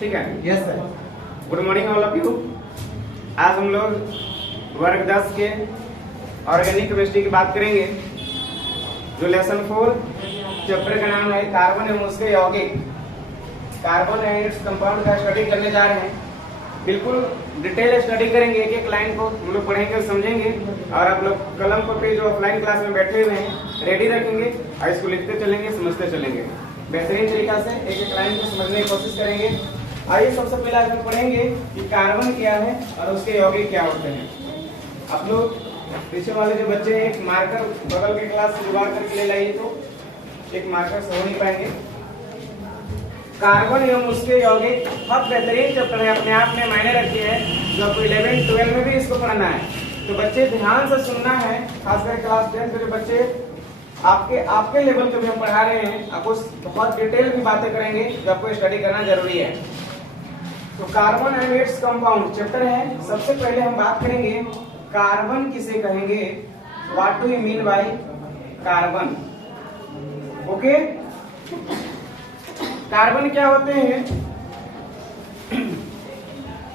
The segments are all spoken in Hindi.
ठीक है? Yes sir. Good morning all of you. आज हम लोग वर्ग 10 के ऑर्गेनिक केमिस्ट्री की बात करेंगे। जो लेसन 4 चैप्टर का नाम है कार्बन एवं उसके यौगिक, कार्बन एंड इट्स कंपाउंड का स्टडी करने जा रहे हैं। बिल्कुल डिटेल स्टडी करेंगे, एक एक लाइन को हम लोग पढ़ेंगे और समझेंगे। और आप लोग कलम पे जो ऑफलाइन क्लास में बैठे हुए हैं रेडी रखेंगे और इसको लिखते चलेंगे, समझते चलेंगे। बेहतरीन तरीका से एक एक लाइन को समझने की कोशिश करेंगे। आइए सबसे पहले आज हम पढ़ेंगे कि कार्बन क्या है और उसके यौगिक क्या होते हैं। आप लोग पीछे वाले जो बच्चे एक मार्कर बगल के क्लास से जुगाड़ करके ले लाइए, तो एक मार्कर से हो नहीं पाएंगे। कार्बन एवं उसके यौगिक बहुत बेहतरीन चैप्टर है, अपने आप में मायने रखती है। जो आपको 11, 12 में भी इसको पढ़ना है, तो बच्चे ध्यान से सुनना है। खासकर क्लास 10 के जो बच्चे आपके लेवल पे भी हम पढ़ा रहे हैं, आपको बहुत डिटेल में बातें करेंगे जो आपको स्टडी करना जरूरी है। तो carbon and its compound chapter है। सबसे पहले हम बात करेंगे कार्बन किसे कहेंगे, what do you mean by carbon. Okay, carbon क्या होते हैं?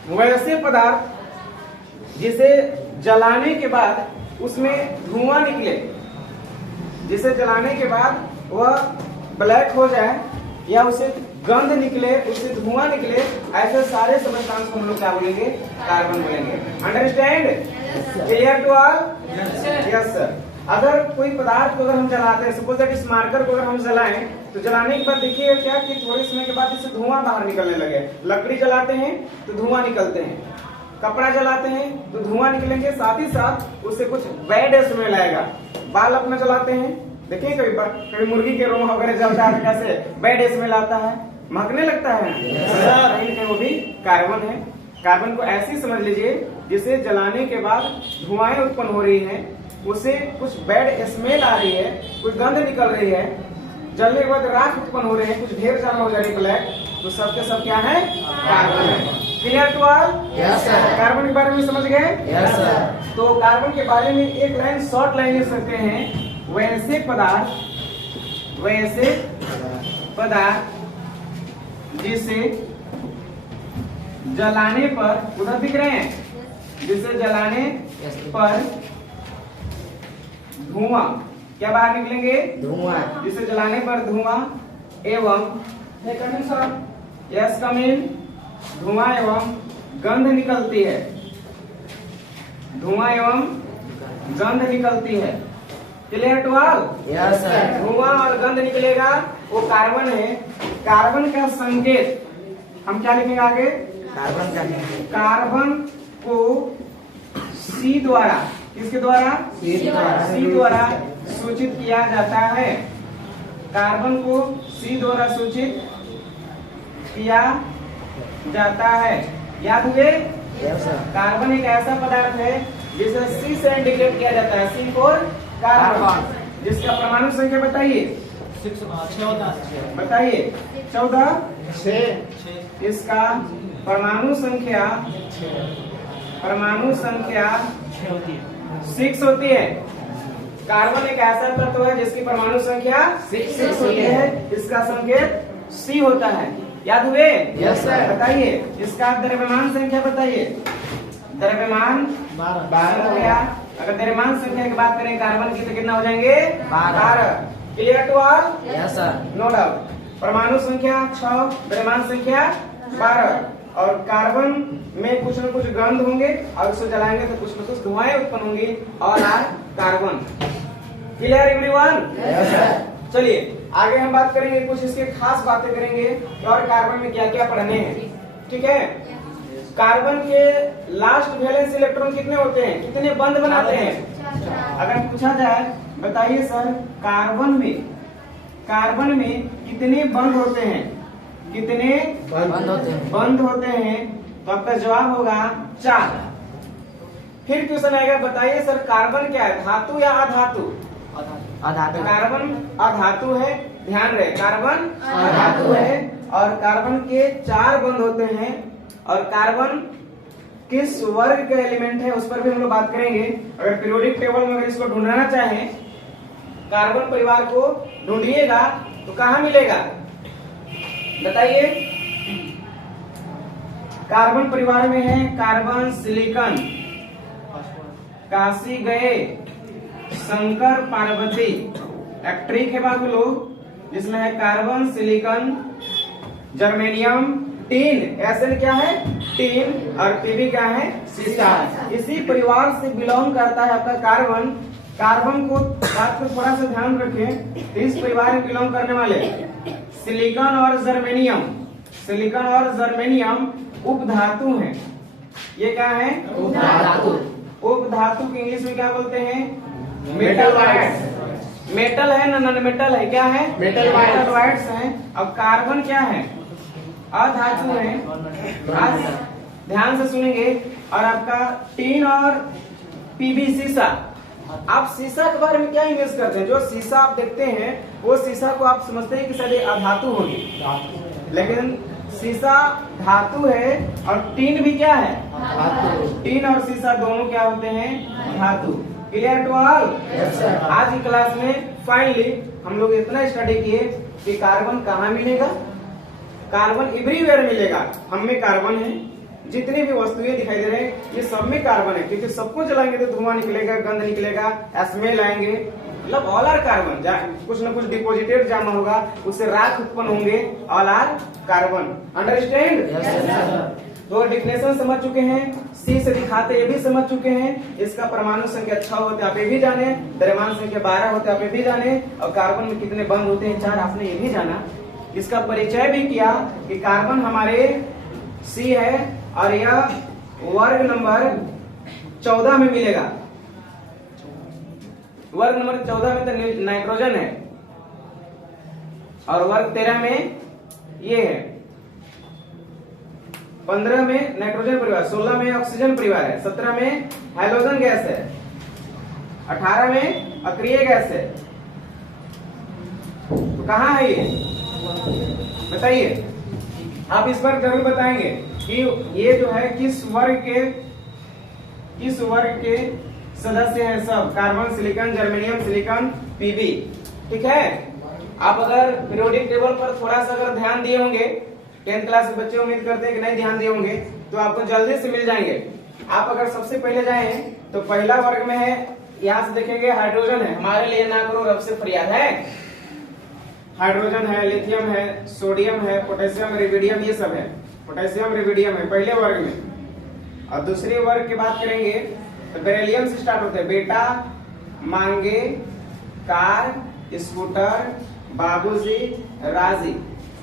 वैसे पदार्थ जिसे जलाने के बाद उसमें धुआं निकले, जिसे जलाने के बाद वह ब्लैक हो जाए या उसे गंध निकले, उससे धुआं निकले, ऐसे सारे सब्सटेंस को हम लोग क्या बोलेंगे? कार्बन बोलेंगे। Understand? Clear to all? Yes sir. अगर कोई पदार्थ को अगर हम जलाते हैं, सपोज दैट इस मार्कर को अगर हम जलाएं, तो जलाने के बाद देखिए क्या कि थोड़े समय के बाद इससे धुआं बाहर निकलने लगे। लकड़ी जलाते हैं तो धुआं निकलते हैं, कपड़ा जलाते हैं तो धुआं निकलेंगे, साथ ही साथ उससे कुछ बैड स्मेल आएगा। बाल अपना जलाते हैं, देखिए कभी मुर्गी के रोम वगैरह जलता है, कैसे बैड स्मेल आता है, महकने लगता है। कहीं वो भी कार्बन है। कार्बन को ऐसी समझ लीजिए जिसे जलाने के बाद धुआं उत्पन्न हो रही है, उसे कुछ बैड स्मेल आ रही है, कुछ गंध निकल रही है, जलने के बाद राख उत्पन्न हो रहे हैं, कुछ ढेर सारा हो जा रही है ब्लैक, तो सबके सब क्या है? कार्बन है। Clear to all? Yes sir. Carbon के बारे में समझ गए? Yes sir. तो कार्बन के बारे में एक लाइन शॉर्ट लाइन लिख सकते हैं, वैसे पदार्थ जिसे जलाने पर, उधर दिख रहे हैं, जिसे जलाने पर धुआं क्या बाहर निकलेंगे? धुआं। जिसे जलाने पर धुआं एवं यस कमिंग धुआं एवं गंध निकलती है, धुआं एवं गंध निकलती है। Clear to all? Yes sir. धुआं और गंध निकलेगा, वो कार्बन है। कार्बन का संकेत हम क्या लिखेंगे आगे? कार्बन को सी द्वारा, किसके द्वारा? सी द्वारा सूचित किया जाता है। कार्बन को सी द्वारा सूचित किया जाता है। याद हुए? कार्बन एक ऐसा पदार्थ है जिसे सी से इंडिकेट किया जाता है। सी फॉर कार्बन, जिसका परमाणु संख्या बताइए। 6 बताइए। 14 इसका परमाणु संख्या 6 होती है। कार्बन एक ऐसा तत्व है जिसकी परमाणु संख्या 6 होती है, इसका संकेत C होता है। याद हुए? Yes sir. बताइए इसका द्रव्यमान संख्या बताइए। द्रव्यमान 12 हो गया। अगर द्रव्यमान संख्या की बात करें कार्बन की तो कितना हो जाएंगे? 12। Clear to all? Yes sir. No doubt. परमाणु संख्या 6, द्रव्यमान संख्या 12, और कार्बन में कुछ न कुछ गंध होंगे और उसको जलाएंगे तो कुछ न कुछ धुआएं उत्पन्न होंगी और carbon. Clear everyone? Yes sir. चलिए आगे हम बात करेंगे, कुछ इसके खास बातें करेंगे और कार्बन में क्या क्या पढ़ने हैं। ठीक है? कार्बन के लास्ट वैलेंस इलेक्ट्रॉन कितने होते हैं, कितने बंध बनाते हैं? अगर पूछा जाए बताइए सर कार्बन में कितने बंध होते हैं, कितने बंध होते हैं? तो आपका जवाब होगा 4। फिर क्वेश्चन आएगा, बताइए सर कार्बन क्या है, धातु या अधातु? अधातु। कार्बन अधातु है, ध्यान रहे कार्बन अधातु है। और कार्बन के 4 बंध होते हैं, और कार्बन किस वर्ग का एलिमेंट है उस पर भी हम लोग बात करेंगे। अगर पीरियोडिक टेबल में अगर इसको ढूंढना चाहें, कार्बन परिवार को ढूंढिएगा तो कहाँ मिलेगा बताइए? कार्बन परिवार में है कार्बन सिलिकॉन, काशी गए शंकर पार्वती। एक ट्रिक है बाबू लोग, जिसमें है carbon silicon germanium tin. SN क्या है? टीन। और पीबी क्या है? सीसा। इसी परिवार से बिलोंग करता है आपका कार्बन। कार्बन को बात को थोड़ा सा ध्यान रखें, इस परिवार में बिलोंग करने वाले सिलिकॉन और जर्मेनियम, सिलिकॉन और जर्मेनियम उपधातु हैं। ये क्या है? उपधातु। उपधातु की इंग्लिश में क्या बोलते हैं? Metal wides. मेटल है ना नॉन मेटल है? क्या है? मेटल वाइड्स हैं। अब कार्बन क्या है? अधातु है। आज ध्यान से सुनेंगे। और आपका टीन और पीबी सीसा। आप सीसा के बारे में क्या इमेज करते हैं? जो सीसा आप देखते हैं वो सीसा को आप समझते हैं कि शायद अधातु होगी, लेकिन सीसा धातु है। और टीन भी क्या है? धातु। टीन और सीसा दोनों क्या होते हैं? धातु। Clear to all? आज की क्लास में फाइनली हम लोग इतना स्टडी किए कि कार्बन कहाँ मिलेगा। कार्बन एवरीवेयर मिलेगा। हम में कार्बन है, जितनी भी वस्तुएं दिखाई दे रहे हैं ये सब में कार्बन है, क्योंकि सबको जलाएंगे तो धुआं निकलेगा, गंध निकलेगा, स्मेल आएंगे। मतलब ऑल आर कार्बन। कुछ न कुछ डिपोजिटेड जमा होगा, उससे राख उत्पन्न होंगे। All are carbon. अंडरस्टैंड? तो डिफिनेशन समझ चुके हैं, सी से दिखाते ये भी समझ चुके हैं। इसका परमाणु संख्या 6 होते आप ये भी जाने, द्रव्यमान संख्या 12 होते आप ये भी जाने, और कार्बन में कितने बंद होते हैं 4 आपने ये भी जाना। इसका परिचय भी किया कि कार्बन हमारे सी है और यह वर्ग नंबर 14 में मिलेगा। वर्ग नंबर 14 में तो नाइट्रोजन है, और वर्ग 13 में ये है, 15 में नाइट्रोजन परिवार, 16 में ऑक्सीजन परिवार है, 17 में हाइड्रोजन गैस है, 18 में अक्रिय गैस है। तो कहाँ है ये बताइए? आप इस पर जरूर बताएंगे कि ये जो है किस वर्ग के सदस्य हैं सब। Carbon, silicon, germanium, silicon, PB. ठीक है? आप अगर पीरियोडिक टेबल पर थोड़ा सा अगर ध्यान दिए होंगे, 10th क्लास के बच्चे उम्मीद करते हैं कि नहीं ध्यान दिए होंगे, तो आपको जल्दी से मिल जाएंगे। आप अगर सबसे पहले जाएं तो पहला वर्ग में है, यहाँ से देखेंगे हाइड्रोजन है। हमारे लिए ना करो रब से फरियाद है। हाइड्रोजन है, लिथियम है, सोडियम है, पोटेशियम, रिविडियम, ये सब है। पोटेशियम, रिविडियम है पहले वर्ग में। और दूसरे वर्ग की बात करेंगे तो बेरिलियम से स्टार्ट होते हैं। बेटा, मांगे, कार, स्कूटर, बाबूजी, राजी।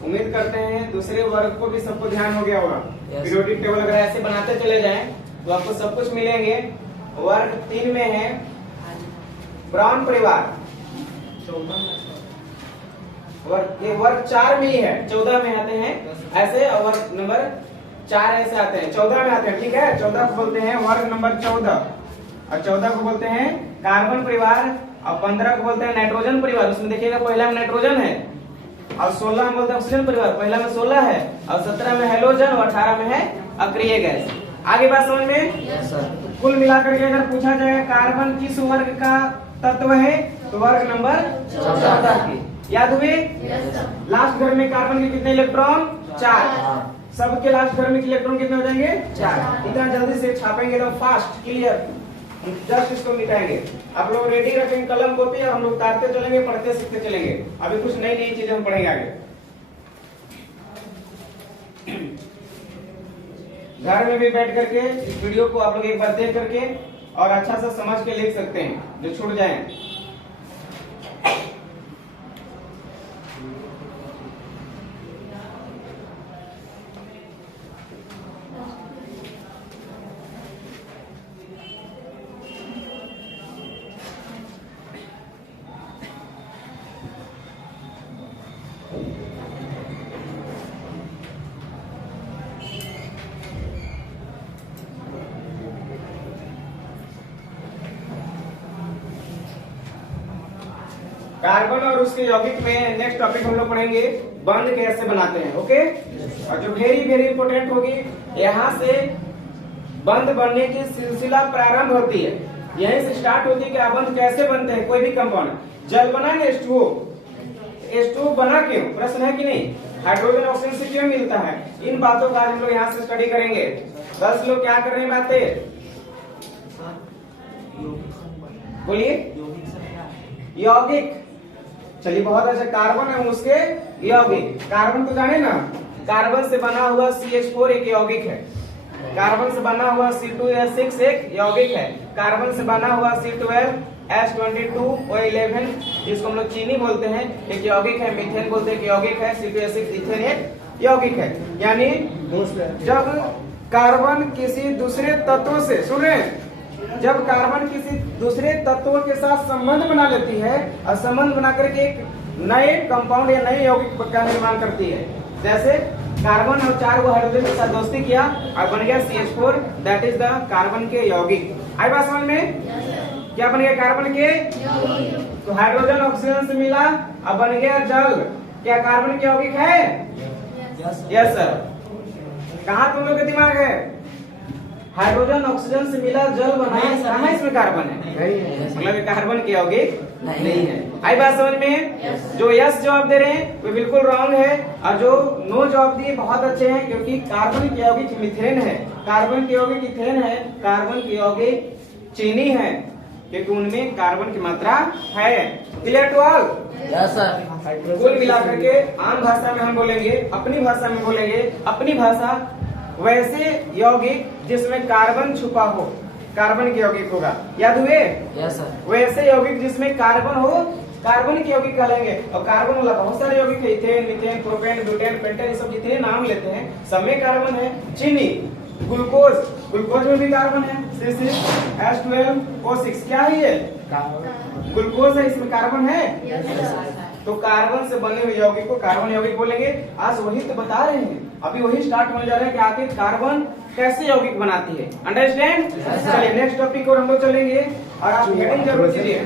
उम्मीद करते हैं दूसरे वर्ग को भी सबको ध्यान हो गया होगा। पीरियोडिक टेबल अगर ऐसे बनाते चले जाएं तो आपको सब कुछ मिलेंगे। वर्ग 3 में है ब्राउन परिवार। वर्ग 4 में ही है, 14 में आते हैं ऐसे, और वर्ग नंबर 4 ऐसे आते हैं, 14 में आते हैं। ठीक है? 14 को बोलते हैं वर्ग नंबर 14, और 14 को बोलते हैं कार्बन परिवार, और 15 को बोलते हैं नाइट्रोजन परिवार। उसमें देखिएगा पहला में नाइट्रोजन है, और 16 में बोलते हैं ऑक्सीजन परिवार। पहला में 16 है, और 17 में हाइड्रोजन, और 18 में है अक्रिय गैस। आगे बात समझ में? तो कुल मिलाकर के अगर पूछा जाए कार्बन किस वर्ग का तत्व है, तो वर्ग नंबर 14 की। याद हुए? लास्ट घर में कार्बन के कितने इलेक्ट्रॉन? 4। सबके लास्ट घर में इलेक्ट्रॉन कितने हो जाएंगे? 4। इतना जल्दी से छापेंगे तो फास्ट क्लियर, जस्ट इसको मिटाएंगे। आप लोग रेडी रखेंगे कलम कॉपी, और हम लोग उतारते चलेंगे, पढ़ते सीखते चलेंगे। अभी कुछ नई नई चीजें हम पढ़ेंगे आगे। घर में भी बैठ करके इस वीडियो को आप लोग एक बार देख करके और अच्छा सा समझ के लिख सकते हैं, जो छूट जाए। कार्बन और उसके यौगिक में नेक्स्ट टॉपिक हम लोग पढ़ेंगे बंध कैसे बनाते हैं। ओके? और जो वेरी वेरी इंपोर्टेंट होगी, यहाँ से बंध बनने की सिलसिला प्रारंभ होती है। यहीं से स्टार्ट होती है कि बंध कैसे बनते हैं। कोई भी कंपाउंड, जल बना ना H2O बना क्यों? प्रश्न है कि नहीं? हाइड्रोजन ऑक्सीजन से क्यों मिलता है, इन बातों का आज हम लोग यहाँ से स्टडी करेंगे। 10 लोग क्या कर रहे हैं बातें, बोलिए। यौगिक, चलिए बहुत अच्छा। कार्बन है उसके यौगिक, कार्बन तो जाने ना, कार्बन से बना हुआ CH4 एक यौगिक है, कार्बन से बना हुआ C2H6 एक यौगिक है, कार्बन से बना हुआ C12H22O11 जिसको हम लोग चीनी बोलते हैं एक यौगिक है, मीथेन बोलते हैं एक यौगिक है, C2H6 इथेन एक यौगिक है। यानी जब कार्बन किसी दूसरे तत्व से, सुन रहे हैं, जब कार्बन किसी दूसरे तत्व के साथ संबंध बना लेती है और संबंध बना करके एक नए कंपाउंड या नए यौगिक का निर्माण करती है, जैसे कार्बन और 4 गो हाइड्रोजन के साथ दोस्ती किया और बन गया CH4, that is the carbon के यौगिक। आई बात समझ में, क्या बन गया कार्बन के, तो हाइड्रोजन ऑक्सीजन से मिला अब बन गया जल, क्या कार्बन के यौगिक है, यस सर। कहाँ तुम लोग का दिमाग है, हाइड्रोजन ऑक्सीजन से मिला जल बना, कहाँ इसमें कार्बन है, मतलब कार्बन के यौगिक नहीं है। आई बात समझ में, जो यस जवाब दे रहे हैं वो बिल्कुल रॉन्ग है और जो नो जवाब दिए बहुत अच्छे हैं, क्योंकि कार्बन के यौगिक मीथेन है, कार्बन के यौगिक इथेन है, कार्बन के यौगिक चीनी है, क्योंकि उनमें कार्बन की मात्रा है। Clear to all, yes sir. कुल मिलाकर के आम भाषा में हम बोलेंगे, अपनी भाषा में बोलेंगे, अपनी भाषा, वैसे यौगिक जिसमें कार्बन छुपा हो, कार्बन के यौगिक होगा, याद हुए, यस सर। वैसे यौगिक जिसमें कार्बन हो कार्बन के यौगिक कहलाएंगे। और कार्बन वाला बहुत सारे यौगिक है, ethane, methane, propane, butane, pentane, ये सब जितने नाम लेते हैं सब में कार्बन है। चीनी, ग्लूकोज, ग्लूकोज में भी कार्बन है, C6H12O6, क्या है ये, ग्लूकोज है, इसमें कार्बन है। तो कार्बन से बने हुए यौगिक को कार्बन यौगिक बोलेंगे। आज वही तो बता रहे हैं, अभी वही स्टार्ट होने जा रहा है कि आखिर कार्बन कैसे यौगिक बनाती है, अंडरस्टैंड। चलिए नेक्स्ट टॉपिक और हम लोग चलेंगे और आप हेडिंग जरूर कीजिए।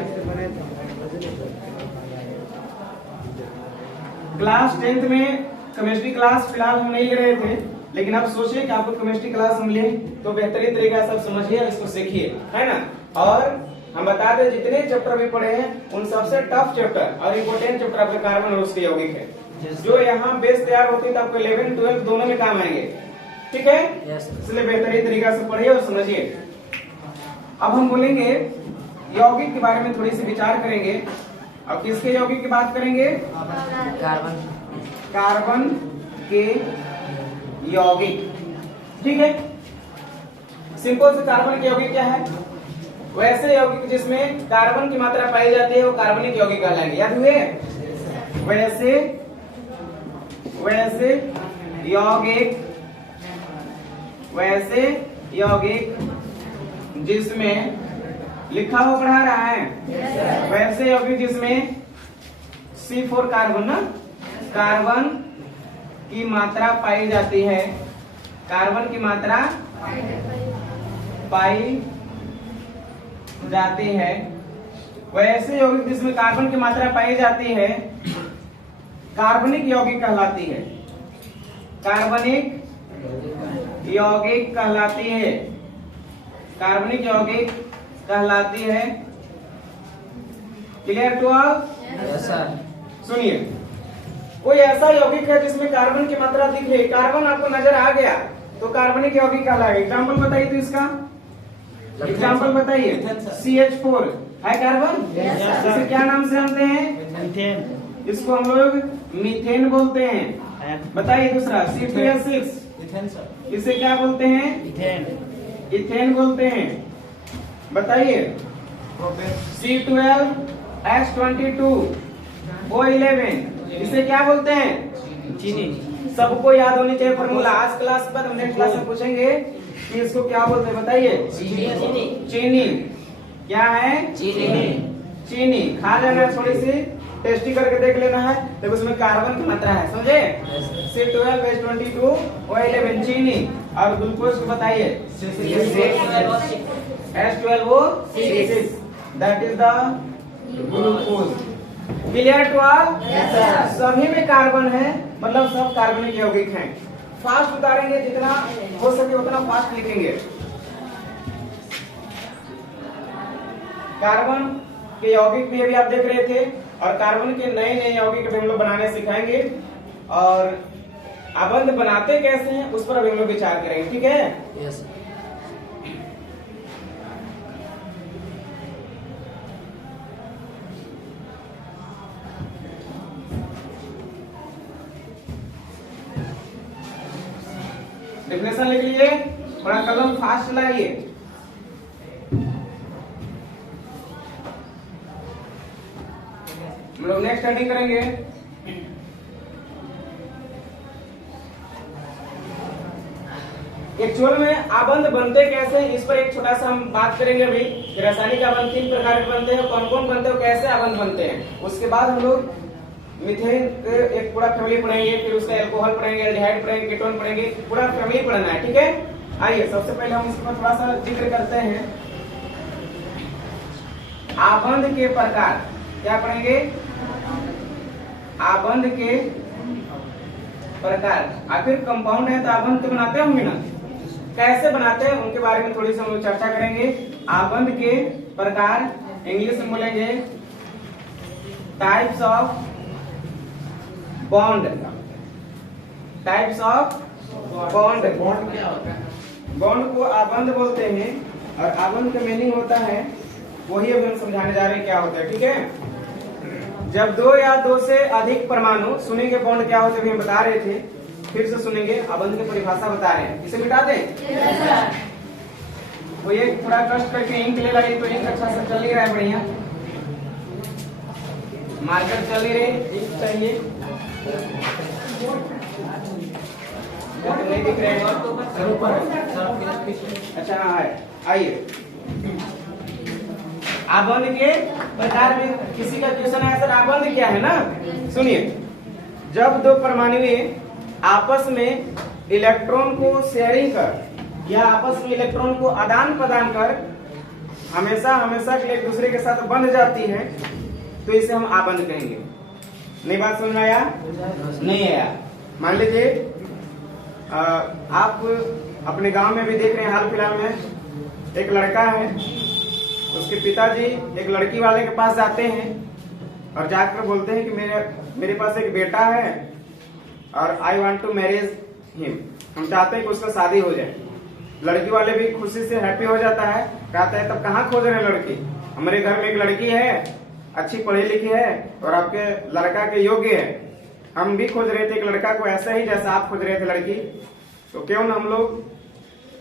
क्लास 10th में केमिस्ट्री क्लास फिलहाल हम नहीं ले रहे थे, लेकिन अब सोचिए कि आपको केमिस्ट्री क्लास हम लें तो बेहतरीन तरीका से समझिए और इसको सीखिए, है ना। और हम बता दें जितने चैप्टर भी पढ़े हैं उन सबसे टफ चैप्टर और इम्पोर्टेंट चैप्टर आपके कार्बन और उसके यौगिक है, जो यहाँ बेस तैयार होती है तो आपको 11 12 दोनों में काम आएंगे, ठीक है। इसलिए बेहतरीन तरीका से पढ़िए और समझिए। अब हम बोलेंगे यौगिक के बारे में थोड़ी सी विचार करेंगे। अब किसके यौगिक की बात करेंगे, कार्बन, कार्बन के यौगिक, ठीक है। सिंपल से कार्बन के यौगिक क्या है, वैसे यौगिक जिसमें कार्बन की मात्रा पाई जाती है वो कार्बनिक यौगिक कहलाएंगे, याद हुए। वैसे यौगिक जिसमें लिखा हो पढ़ा रहा है, वैसे यौगिक जिसमें C4 कार्बन ना, कार्बन की मात्रा पाई जाती है, कार्बन की मात्रा पाई जाती है, वैसे यौगिक जिसमें कार्बन की मात्रा पाई जाती है कार्बनिक यौगिक कहलाती है, कार्बनिक यौगिक कहलाती है, कार्बनिक यौगिक कहलाती है। Clear to all, yes sir. सुनिए, कोई ऐसा यौगिक है जिसमें कार्बन की मात्रा दिख रही, कार्बन आपको नजर आ गया तो कार्बनिक यौगिक कहलाएगा। एग्जाम्पल बताइए तो इसका एग्जाम्पल बताइए। CH4 है कार्बन, इसे क्या नाम से जानते हैं, इसको हम लोग मीथेन बोलते हैं। बताइए दूसरा C2H6, इसे क्या बोलते हैं, इथेन बोलते हैं। बताइए C12H22O11, इसे क्या बोलते हैं, चीनी। सबको याद होनी चाहिए फॉर्मूला। आज क्लास पर हम नेक्स्ट क्लास में पूछेंगे कि इसको क्या बोलते हैं, बताइए। चीनी क्या है, चीनी। खा लेना है, थोड़ी सी टेस्टी करके देख लेना है, देखो उसमें कार्बन की मात्रा है, समझे। C12H22O11 चीनी। और ग्लूकोज को बताइए H12O6, that is the glucose. Clear to all, सभी में कार्बन है, मतलब सब कार्बनिक यौगिक हैं। फास्ट उतारेंगे, जितना हो सके उतना फास्ट लिखेंगे। कार्बन के यौगिक भी अभी आप देख रहे थे और कार्बन के नए नए यौगिक भी हम लोग बनाने सिखाएंगे। और आबंध बनाते कैसे हैं उस पर अभी हम लोग विचार करेंगे, ठीक है। Yes sir. डेफिनेशन लिख लीजिए, थोड़ा कलम फास्ट लाइए। हम लोग नेक्स्ट स्टार्टिंग करेंगे। एक्चुअल में आबंध बनते कैसे, इस पर एक छोटा सा हम बात करेंगे अभी। रासायनिक आबंध 3 प्रकार के बनते हैं, कौन कौन बनते हैं, कैसे आबंध बनते हैं। उसके बाद हम लोग मीथेन एक पूरा फैमिली पढ़ेंगे, फिर उसका एल्कोहल पढ़ेंगे, एल्डिहाइड पढ़ेंगे, कीटोन पढ़ेंगे, पूरा फैमिली पढ़ना है, ठीक है। आइए सबसे पहले हम इसके थोड़ा सा जिक्र करते हैं। आबंध के प्रकार क्या पढ़ेंगे, आबंध के प्रकार। आखिर कंपाउंड है तो आबंध तो बनाते होंगे ना, कैसे बनाते हैं उनके बारे में थोड़ी सी हम लोग चर्चा करेंगे। आबंध के प्रकार इंग्लिश में बोलेंगे types of bond. Types of bond. Bond क्या होता है? बॉन्ड को आबंध बोलते हैं, और आबंध का मीनिंग होता है, वही अभी हम समझाने जा रहे हैं क्या होता है, ठीक है। जब 2 या 2 से अधिक परमाणु, सुनेंगे बॉन्ड क्या होते हैं, हम बता रहे थे, फिर से सुनेंगे, आबंध की परिभाषा बता रहे हैं। इसे मिटा दें। वो ये थोड़ा कष्ट करके इंक ले रही, तो इंक अच्छा से चल नहीं रहा है, बढ़िया मार्कर चल नहीं रहे, इंक चाहिए। नहीं दिख रहे हैं सर ऊपर सर। अच्छा हाँ है। आइए आबंध के प्रकार में किसी का क्वेश्चन है सर, आबंध क्या है ना, सुनिए। जब 2 परमाणु आपस में इलेक्ट्रॉन को शेयरिंग कर या आपस में इलेक्ट्रॉन को आदान प्रदान कर हमेशा हमेशा के लिए एक दूसरे के साथ बंध जाती है, तो इसे हम आबंध कहेंगे। नई बात समझ में आया? नहीं आया? मान लीजिए आप अपने गांव में भी देख रहे हैं, हाल फिलहाल में एक लड़का है, उसके पिताजी एक लड़की वाले के पास जाते हैं और जाकर बोलते हैं कि मेरे पास एक बेटा है और I want to marriage him, हम चाहते हैं कि उसका शादी हो जाए। लड़की वाले भी खुशी से हैप्पी हो जाता है, कहता है तब कहाँ खोज रहे हैं लड़की, हमारे घर में एक लड़की है, अच्छी पढ़ी लिखी है और आपके लड़का के योग्य है। हम भी खोज रहे थे एक लड़का को ऐसा ही जैसा आप खोज रहे थे लड़की, तो क्यों ना हम लोग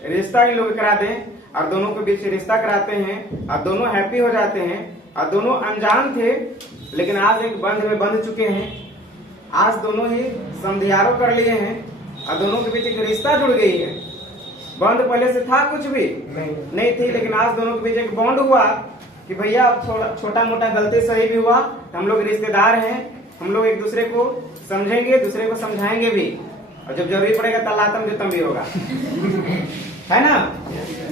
रिश्ता ही लोग करा दें, और दोनों के बीच रिश्ता कराते हैं और दोनों हैप्पी हो जाते हैं। और दोनों अनजान थे लेकिन आज एक बंध में बंध चुके हैं, आज दोनों ही समझियारो कर लिए हैं और दोनों के बीच एक रिश्ता जुड़ गई है। बंध पहले से था कुछ भी नहीं थी, लेकिन आज दोनों के बीच एक बॉन्ड हुआ कि भैया अब छोटा मोटा गलती सही भी हुआ, हम लोग रिश्तेदार हैं, हम लोग एक दूसरे को समझेंगे, दूसरे को समझाएंगे भी, और जब जरूरी पड़ेगा तलातम जुतम भी होगा है ना।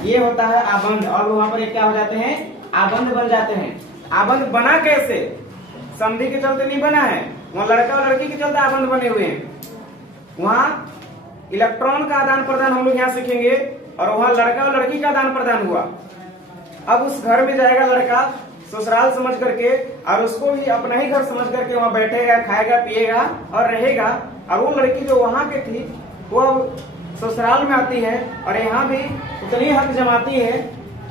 ये होता है आबंध, और वहां पर क्या हो जाते हैं, आबंध बन जाते हैं। आबंध बना कैसे, संधि के चलते नहीं बना है, वहाँ लड़का और लड़की के चलते आबंध बने हुए हैं। वहाँ इलेक्ट्रॉन का आदान प्रदान हम लोग यहाँ सीखेंगे, और वहाँ लड़का और लड़की का आदान प्रदान हुआ। अब उस घर में जाएगा लड़का ससुराल समझ करके, और उसको भी अपना ही घर समझ करके वहाँ बैठेगा, खाएगा, पिएगा और रहेगा। और वो लड़की जो वहाँ पे थी वो अब ससुराल में आती है और यहाँ भी उतनी हक जमाती है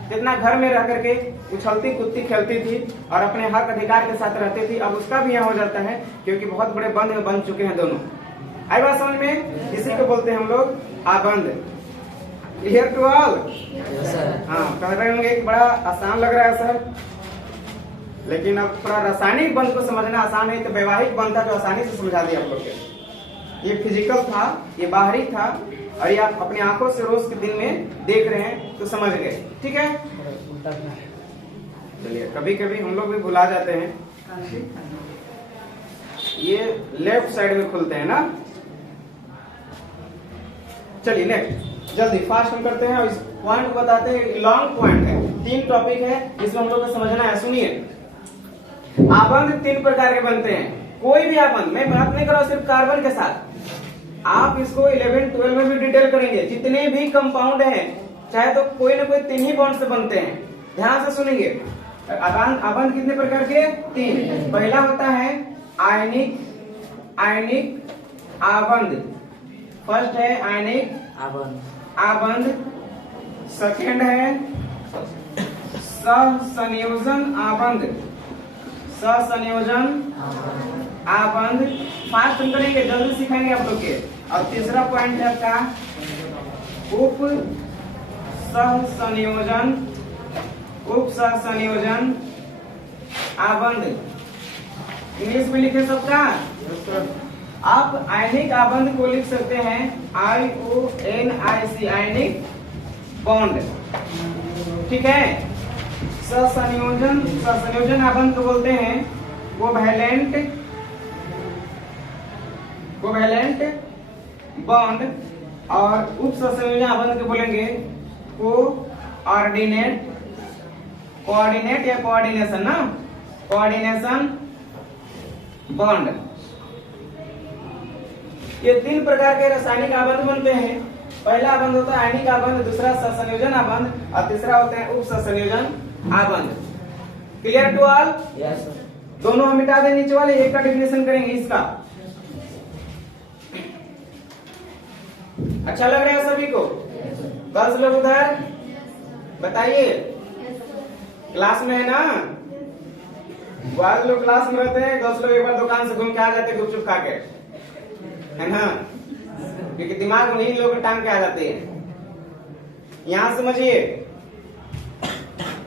जितना घर में रह करके उछलती कूदती खेलती थी और अपने हक अधिकार के साथ रहती थी। अब उसका भी यहाँ हो जाता है, क्योंकि बहुत बड़े बंध में बन चुके हैं दोनों। आई बात समझ में? इसी को बोलते हैं हम लोग आबंध। Clear to all? हाँ, कह रहे होंगे कि बड़ा आसान लग रहा है सर, लेकिन अब थोड़ा रासायनिक बंध को समझना आसान है, तो वैवाहिक बंध था जो आसानी से समझा दिया आप लोग के। ये फिजिकल था, ये बाहरी था, और ये आप अपनी आंखों से रोज के दिन में देख रहे हैं तो समझ गए, ठीक है। चलिए, कभी कभी हम लोग भी भुला जाते हैं। ये लेफ्ट साइड में खुलते हैं ना। चलिए नेक्स्ट, जल्दी फास्ट हम करते हैं और इस पॉइंट को बताते हैं। लॉन्ग पॉइंट है, 3 टॉपिक है, इसमें हम लोग को समझना है। सुनिए, आबंध 3 प्रकार के बनते हैं। कोई भी आबंध, मैं बात नहीं कर रहा सिर्फ कार्बन के साथ, आप इसको 11, 12 में भी डिटेल करेंगे। जितने भी कंपाउंड हैं, चाहे तो कोई ना कोई 3 ही बॉन्ड से बनते हैं। ध्यान से सुनेंगे। आबंध कितने प्रकार के? 3। पहला होता है आयनिक आबंध, फर्स्ट है आयनिक आबंध, सेकंड है सहसंयोजन आबंध, सहसंयोजन आबंध। फास्ट हम करेंगे, जल्दी सिखाएंगे आप लोग के। और तीसरा पॉइंट है आपका उप सहसंयोजन, उप सहसंयोजन आबंध। इंग्लिश में लिखे सबका। आप आयनिक आबंध को लिख सकते हैं IONIC, आयनिक बॉन्ड, ठीक है। सहसंयोजन आबंध को बोलते हैं कोवैलेंट बॉन्ड, और उप सहसंयोजन आबंध को बोलेंगे कोऑर्डिनेट या कोऑर्डिनेशन ना, कोऑर्डिनेशन बॉन्ड। ये 3 प्रकार के रासायनिक आबंध बनते हैं। पहला आबंध होता है आयनिक आबंध, दूसरा सहसंयोजन आबंध और तीसरा होता है उप सहसंयोजन आबंध। Clear to all? Yes sir. दोनों हम मिटा दें, नीचे वाले एक का डेफिनेशन करेंगे इसका। अच्छा लग रहा है सभी को? 10 लोग उधर बताइए, क्लास में है ना? बारह लोग क्लास में रहते हैं, 10 लोग एक बार दुकान से घूम के आ जाते हैं गुपचुप खा के, है ना? क्योंकि दिमाग उन्हीं लोग टांग के आ जाते हैं। यहां समझिए,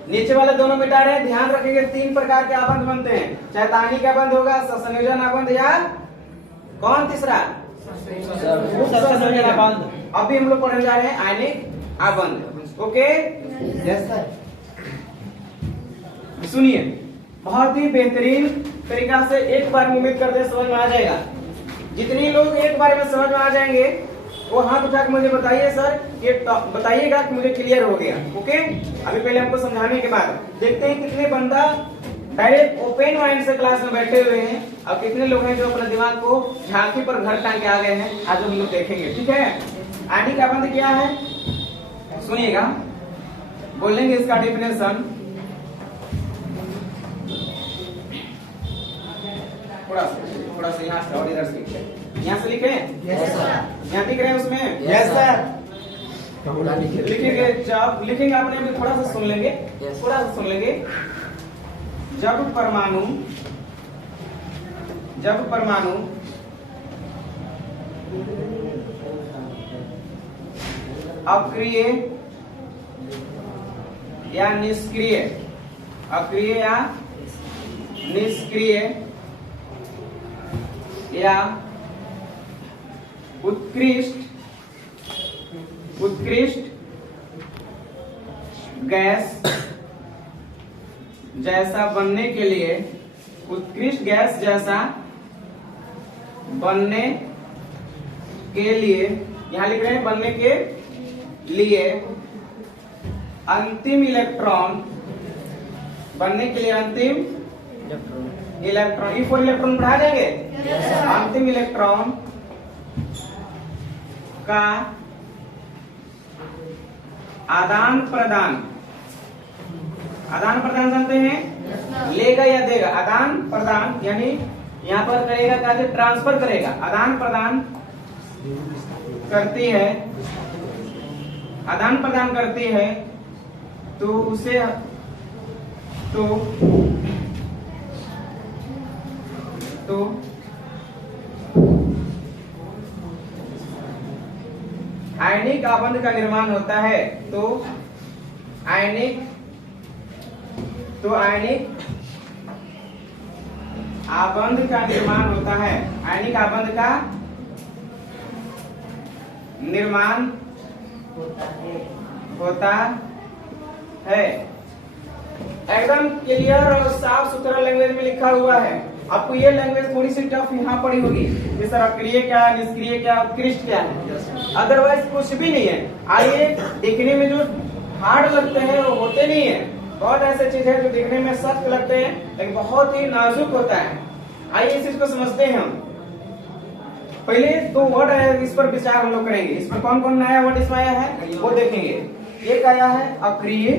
नीचे वाले दोनों मिटा रहे हैं। ध्यान रखेंगे 3 प्रकार के आबंध बनते हैं, चाहे आयनिक आबंध होगा, सहसंयोजन आबंध या कौन तीसरा सहसंयोजन आबंध। अभी हम लोग पढ़ने जा रहे हैं आयनिक आबंध। Okay, yes sir. सुनिए, बहुत ही बेहतरीन तरीका से एक बार में उम्मीद करते हैं समझ में आ जाएगा। जितने लोग एक बार में समझ में आ जाएंगे वो हाथ उठा के मुझे बताइए सर, ये बताइएगा कि मुझे क्लियर हो गया। ओके, अभी पहले हमको समझाने के बाद देखते हैं कितने बंदा डायरेक्ट ओपन माइंड से क्लास में बैठे हुए हैं और कितने लोग हैं जो अपने दिमाग को झांकी पर घर टांग के आ गए हैं। आज हम लोग देखेंगे, ठीक है। आयनिक आबंध क्या है सुनिएगा, बोलेंगे इसका डेफिनेशन। थोड़ा सा यहाँ से और इधर से लिखे, यहाँ से लिखे, यस सर। यहाँ लिख रहे हैं उसमें, यस सर। लिखेंगे। जब लिखेंगे आपने अभी थोड़ा सा सुन लेंगे, थोड़ा सा सुन लेंगे। जब परमाणु अक्रिय या निष्क्रिय, अक्रिय या निष्क्रिय या उत्कृष्ट गैस जैसा बनने के लिए, उत्कृष्ट गैस जैसा बनने के लिए, यहां लिख रहे हैं बनने के लिए, अंतिम इलेक्ट्रॉन, बनने के लिए अंतिम इलेक्ट्रॉन, E4 इलेक्ट्रॉन बढ़ा देंगे, अंतिम इलेक्ट्रॉन का आदान प्रदान जानते हैं, लेगा या देगा, आदान प्रदान यानी यहाँ पर करेगा, क्या ट्रांसफर करेगा, आदान प्रदान करती है, आदान प्रदान करती है, तो उसे तो आयनिक आबंध का निर्माण होता है। तो आयनिक आबंध का निर्माण होता है, आयनिक आबंध का निर्माण होता है। एकदम क्लियर और साफ सुथरा लैंग्वेज में लिखा हुआ है। आपको ये लैंग्वेज थोड़ी सी टफ यहाँ पड़ी होगी कि सर अक्रिय क्या, निष्क्रिय क्या, उत्कृष्ट क्या है, अदरवाइज कुछ भी नहीं है। आइए, देखने में जो हार्ड लगते हैं वो होते नहीं है। बहुत ऐसे चीज है जो देखने में सख्त लगते हैं लेकिन बहुत ही नाजुक होता है। आइए इस चीज को समझते हैं हम। पहले 2 वर्ड है, इस पर विचार हम लोग करेंगे। इसमें कौन कौन नया वर्ड इसमें आया है वो देखेंगे। एक आया है अक्रिय,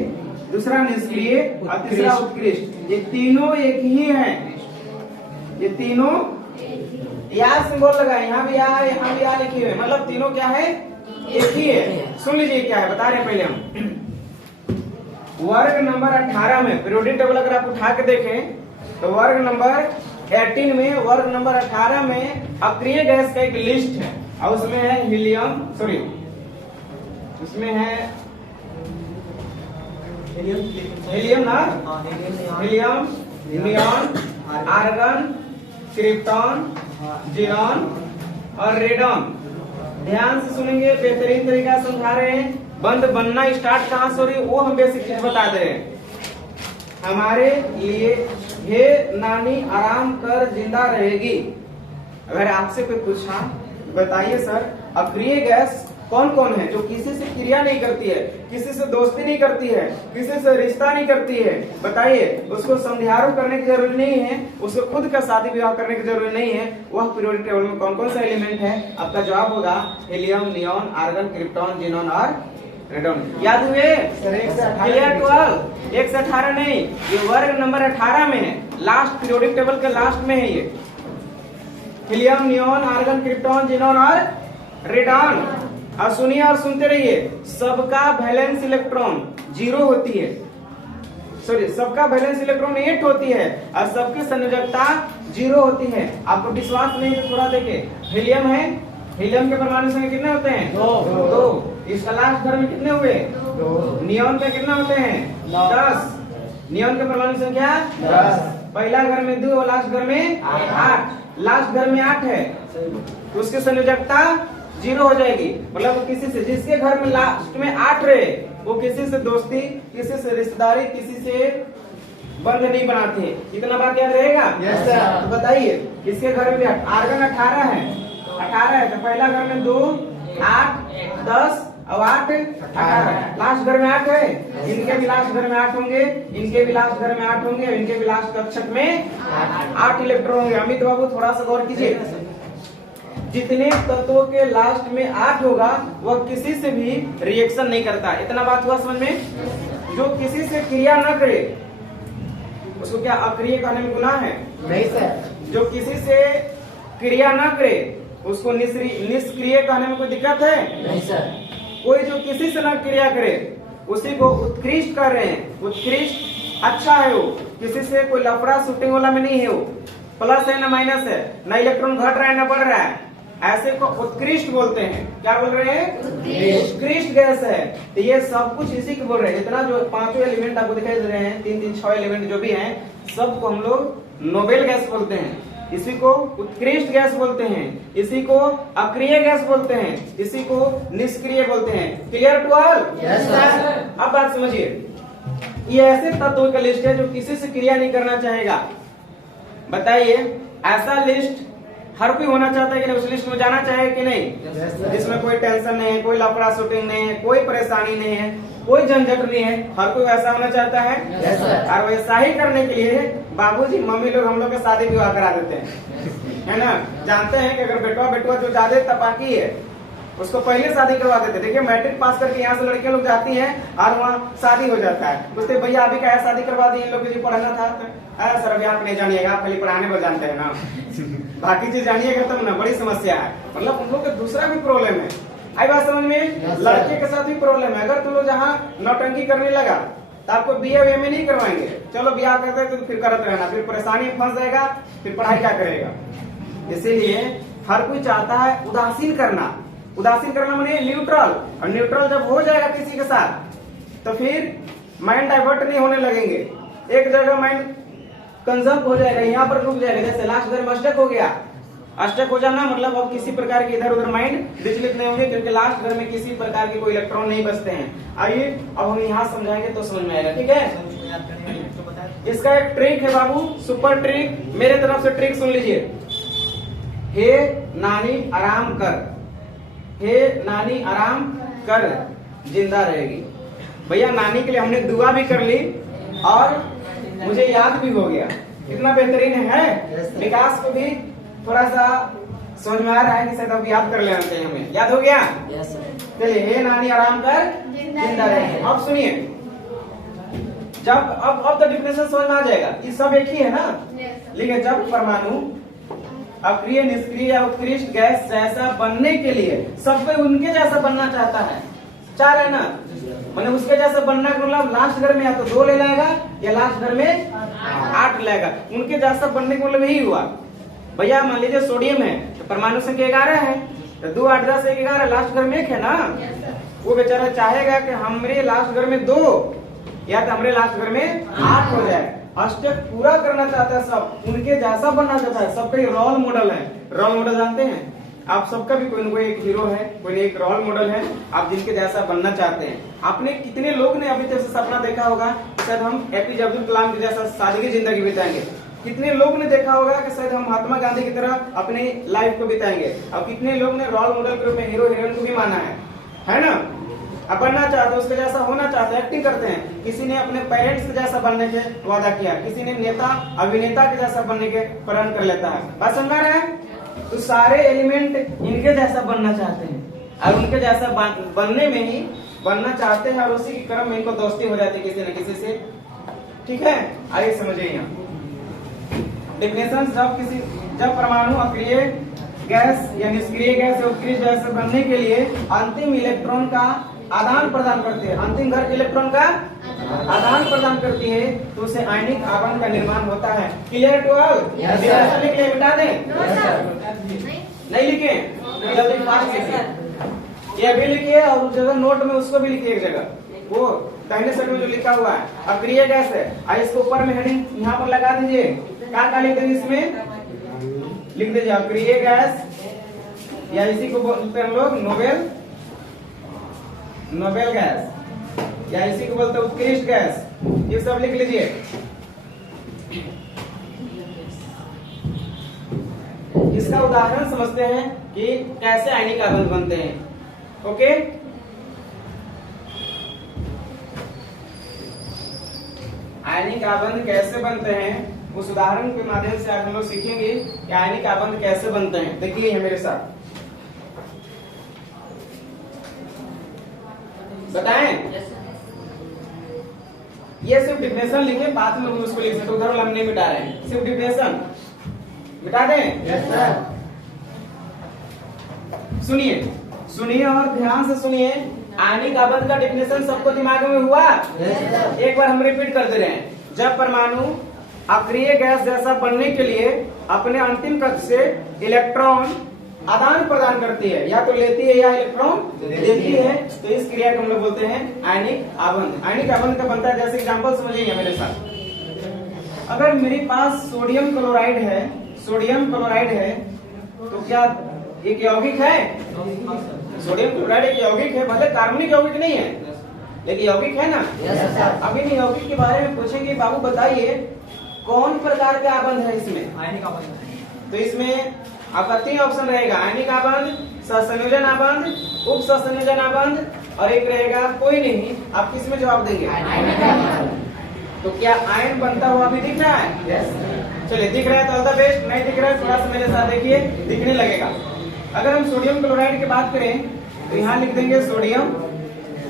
दूसरा निष्क्रिय और तीसरा उत्कृष्ट। ये तीनों एक ही हैं, ये तीनों या सिंबल लगा, यहाँ भी आ लिखी हुई, मतलब तीनों क्या है, एक ही है। सुन लीजिए क्या है, बता रहे हैं पहले हम। वर्ग नंबर 18 में पीरियोडिक टेबल अगर आप उठा के देखें तो वर्ग नंबर 18 में, वर्ग नंबर 18 में अक्रिय गैस का एक लिस्ट है और उसमें है हीलियम, सॉरी उसमें है हीलियम ना, helium, neon, argon, krypton, xenon और रेडॉन। ध्यान से सुनेंगे, बेहतरीन तरीका से समझा रहे हैं। बंद बनना स्टार्ट कहां से हो रही है वो हम बेसिक चीज बता दे रहे हैं हमारे लिए। हे नानी आराम कर जिंदा रहेगी। अगर आपसे कोई पूछा बताइए सर अक्रिय गैस कौन कौन है जो किसी से क्रिया नहीं करती है, किसी से दोस्ती नहीं करती है, किसी से रिश्ता नहीं करती है, बताइए। उसको समझारू करने की जरूरत नहीं है, उसको खुद का शादी विवाह करने की जरूरत नहीं है। वह पीरियोडिक टेबल में कौन कौन सा एलिमेंट है? आपका जवाब होगा helium, neon, argon, krypton, xenon और रेडॉन। याद हुए? 1 से 18 नहीं, ये वर्ग नंबर 18 में है, लास्ट पीरियोडिक टेबल के लास्ट में है ये। Helium, neon, argon, krypton, xenon और रेडॉन। और सुनिए और सुनते रहिए, सबका वैलेंस इलेक्ट्रॉन 0 होती है, सॉरी सबका वैलेंस इलेक्ट्रॉन 8 होती है और सबकी संयोजकता 0 होती है। आपको विश्वास नहीं है तो थोड़ा देखे, हीलियम है, हीलियम के परमाणु संख्या कितने होते हैं? 2। इसका लास्ट घर में कितने हुए? 2। नियॉन के कितने होते हैं? 10। नियॉन के परमाणु संख्या 10। पहला घर में 2 और लास्ट घर में 8। लास्ट घर में 8 है तो उसकी संयोजकता 0 हो जाएगी। मतलब किसी से, जिसके घर में लास्ट में 8 रहे वो किसी से दोस्ती, किसी से रिश्तेदारी, किसी से बंध नहीं बनाते। इतना बात याद रहेगा? Yes sir. तो बताइए किसके घर में भी आर्गन 18 है, 18 है तो पहला घर में 2, 8, 10 और 8, 18। लास्ट घर में 8 है, इनके भी लास्ट घर में 8 होंगे, इनके भी लास्ट घर में 8 होंगे, इनके भी लास्ट कक्षक में 8 इलेक्ट्रॉन होंगे। अमित बाबू थोड़ा सा गौर कीजिए, जितने तत्वों के लास्ट में 8 होगा वह किसी से भी रिएक्शन नहीं करता। इतना बात हुआ समझ में? जो किसी से क्रिया न करे उसको क्या अक्रिय कहने में गुनाह है? नहीं सर। जो किसी से क्रिया न करे उसको निष्क्रिय कहने में कोई दिक्कत है? नहीं सर। कोई जो किसी से न क्रिया करे उसी को उत्कृष्ट कर रहे हैं। उत्कृष्ट अच्छा है वो, किसी से कोई लफड़ा शूटिंग वाला में नहीं है, वो प्लस है ना माइनस है, ना इलेक्ट्रॉन घट रहा है ना बढ़ रहा है, ऐसे को उत्कृष्ट बोलते हैं। क्या बोल रहे हैं? उत्कृष्ट गैस है। तो ये सब कुछ इसी को बोल रहे हैं। इतना जो 5 एलिमेंट आपको दिखाई दे रहे हैं, 3, 6 एलिमेंट जो भी हैं, सबको हम लोग नोबेल गैस बोलते हैं। इसी को उत्कृष्ट गैस बोलते हैं, इसी को अक्रिय गैस बोलते हैं, इसी को निष्क्रिय बोलते हैं। Clear to all? Yes sir. अब बात समझिए, ये ऐसे तत्वों का लिस्ट है जो किसी से क्रिया नहीं करना चाहेगा। बताइए ऐसा लिस्ट हर कोई होना चाहता है कि नहीं? उस लिस्ट में जाना चाहे कि नहीं? जिसमें कोई टेंशन नहीं है, कोई लफड़ा शूटिंग नहीं है, कोई परेशानी नहीं है, कोई झंझट नहीं है, हर कोई वैसा होना चाहता है। और वैसा ही करने के लिए बाबूजी मम्मी लोग हम लोग के शादी विवाह करा देते हैं, है ना? जानते हैं कि अगर बेटवा जो ज्यादा तपाकी है उसको पहले शादी करवा देते। देखिए मैट्रिक पास करके यहाँ से लड़कियां लोग जाती हैं और वहाँ शादी हो जाता है। पूछते भैया अभी क्या शादी करवा दी, इन लोग जी पढ़ना था। सर अभी आप नहीं जानिएगा, आप खाली पढ़ाने पर जानते हैं ना, बाकी चीज जानिएगा तब ना, बड़ी समस्या है। मतलब उन लोग का दूसरा भी प्रॉब्लम है। आई बात समझ में? लड़के के साथ भी प्रॉब्लम है। अगर तुम लोग जहाँ नौटंकी करने लगा तो आपको BA में नहीं करवाएंगे। चलो ब्याह करते हैं तो फिर करते रहना, फिर परेशानी में फंस जाएगा, फिर पढ़ाई क्या करेगा? इसीलिए हर कोई चाहता है उदासीन करना। उदासीन करना माने न्यूट्रल, और न्यूट्रल जब हो जाएगा किसी के साथ तो फिर माइंड डाइवर्ट नहीं होने लगेंगे। एक जगह माइंड कंजर्व हो जाएगा, यहाँ पर रुक जाएगा। जैसे लास्ट घर में अष्टक हो गया, अष्टक हो जाना मतलब अब किसी प्रकार के इधर उधर माइंड विचलित नहीं होंगे, क्योंकि लास्ट घर में किसी प्रकार के कोई इलेक्ट्रॉन नहीं बचते हैं। आइए अब हम यहाँ समझाएंगे तो समझ में आएगा, ठीक है? इसका एक ट्रिक है बाबू, सुपर ट्रिक, मेरे तरफ से ट्रिक सुन लीजिए। हे नानी आराम कर, हे नानी आराम कर जिंदा रहेगी। भैया नानी के लिए हमने दुआ भी कर ली और मुझे याद भी हो गया। कितना बेहतरीन है। विकास को भी थोड़ा सा समझ में आ रहा है कि शायद अब याद कर लेना चाहिए हमें। याद हो गया? चलिए हे नानी आराम कर जिंदा रहेगी। अब सुनिए, जब अब तो डिफिनेशन समझ में आ जाएगा, ये सब एक ही है ना? लेकिन जब परमाणु अक्रिय, निष्क्रिय या उत्कृष्ट गैस जैसा बनने के लिए सब कोई उनके जैसा बनना चाहता है, चाह रहे ना, मैंने उसके जैसा बनना का मतलब लास्ट घर में या तो 2 ले लाएगा या लास्ट घर में 8 लाएगा। उनके जैसा बनने का मतलब यही हुआ। भैया मान लीजिए सोडियम है तो परमाणु संख्या 11 है, तो 2 8 10 1 11, लास्ट घर में 1 है ना। वो बेचारा चाहेगा कि हमारे लास्ट घर में 2 या तो हमारे लास्ट घर में 8 हो जाए। अष्टक पूरा करना चाहता है, सब उनके जैसा बनना चाहता है। सबका रोल मॉडल है। रोल मॉडल जानते हैं आप, सबका भी कोई ना कोई एक हीरो है, कोई एक रोल मॉडल है, आप जिनके जैसा बनना चाहते हैं। आपने कितने लोग ने अभी तक सपना देखा होगा शायद हम एपीजे अब्दुल कलाम के जैसा सादगी जिंदगी बिताएंगे। कितने लोग ने देखा होगा कि शायद हम महात्मा गांधी की तरह अपनी लाइफ को बिताएंगे। और कितने लोग ने रोल मॉडल के रूप में हीरो हीरोइन को भी माना है ना। अब बनना चाहते हैं, उसके जैसा होना चाहते हैं, एक्टिंग करते हैं। किसी ने अपने पेरेंट्स के जैसा बनने के वादा किया, किसी ने नेता अभिनेता के जैसा बनने के प्रण कर लेता है। बात समझ रहे हैं? तो सारे एलिमेंट इनके जैसा बनना चाहते हैं और उनके जैसा बनने में ही बनना चाहते हैं और उसी के क्रम में इनको दोस्ती हो जाती है किसी न किसी से। ठीक है, आइए समझिए यहाँ डेफिनेशन। जब परमाणु अक्रिय गैस या निष्क्रिय गैस या उत्कृष्ट गैस बनने के लिए अंतिम इलेक्ट्रॉन का आदान प्रदान करते हैं, अंतिम घर के इलेक्ट्रॉन का आदान प्रदान करती है, तो उसे आयनिक आवरण का निर्माण होता है। Clear to all? लिख ले, मिटा दें? नहीं लिखे? जल्दी फास्ट लिखिए। ये भी लिखिए और उस जगह नोट में उसको भी लिखिए एक जगह, वो दाहिने साइड में जो लिखा हुआ है अक्रिय गैस है। आइए इसको ऊपर में हेडिंग यहाँ पर लगा दीजिए। क्या लिख देंगे इसमें? लिख दीजिए अक्रिय गैस या इसी को बोलते हैं हम लोग नोबेल गैस या इसी को बोलते हैं उत्कृष्ट गैस। ये सब लिख लीजिए। इसका उदाहरण समझते हैं कि कैसे आयनिक आबंध बनते हैं। ओके, आयनिक आबंध कैसे बनते हैं उस उदाहरण के माध्यम से आज हम लोग सीखेंगे कि आयनिक आबंध कैसे बनते हैं। देखिए मेरे साथ बताएं। ये सिर्फ डिफिनेशन लिखे, बाद में उसको लिख सकते, उधर हम नहीं मिटा रहे हैं, सिर्फ डिफिनेशन मिटा दें। Yes sir. सुनिए और ध्यान से सुनिए। आयनिक आबंध का डिफिनेशन सबको दिमाग में हुआ? एक बार हम रिपीट कर दे रहे हैं। जब परमाणु अक्रिय गैस जैसा बनने के लिए अपने अंतिम कक्ष से इलेक्ट्रॉन आदान प्रदान करती है, या तो लेती है या इलेक्ट्रॉन देती है, तो इस क्रिया को हम लोग बोलते हैं आयनिक आबंध। आयनिक आबंध का बनता है, जैसे एग्जांपल समझिए मेरे साथ। अगर मेरे पास सोडियम क्लोराइड है तो क्या एक यौगिक है? सोडियम क्लोराइड एक यौगिक है, भले कार्बनिक यौगिक नहीं है लेकिन यौगिक है ना। अभी नहीं यौगिक के बारे में पूछेंगे, बाबू बताइए कौन प्रकार का आबंध है इसमें? आयनिक आबंध। तो इसमें आपका 3 ऑप्शन रहेगा, आयनिक आबंध, सहसंयोजन आबंध, उप सहसंयोजन आबंध, और एक रहेगा कोई नहीं। आप किस में जवाब देंगे? आयनिक आबंध। तो क्या आयन बनता हुआ अभी दिख रहा है? चलिए, दिख रहा है तो ऑल द बेस्ट। नहीं दिख रहा है थोड़ा सा मेरे साथ देखिए, दिखने लगेगा। अगर हम सोडियम क्लोराइड की बात करें तो यहाँ लिख देंगे सोडियम,